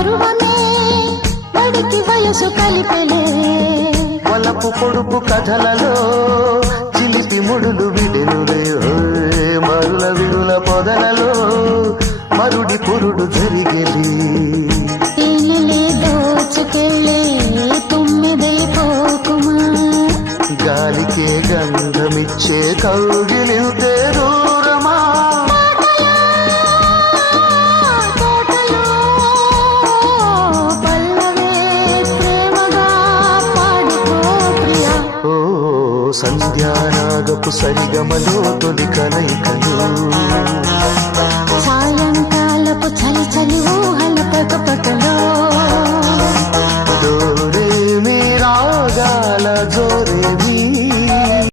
పరువమే పడికి వయసు కలిపెలే వలపు పొడుపు కథలలో చిలిపి ముడులు విడెనులే మరుల విరుల పొదలలో మరుడి పురుడు జరిగెలి తేనెలే దోచుకెళ్ళే తుమ్మిదే పోకుమా గాలికే గంధమిచ్చే కౌగిలింతే దూరమా తోటలో పల్లవే ప్రేమగా పాడుకో ప్రియా ఓ సంధ్యానాగపు సరిగమలో తొలి కలయికలు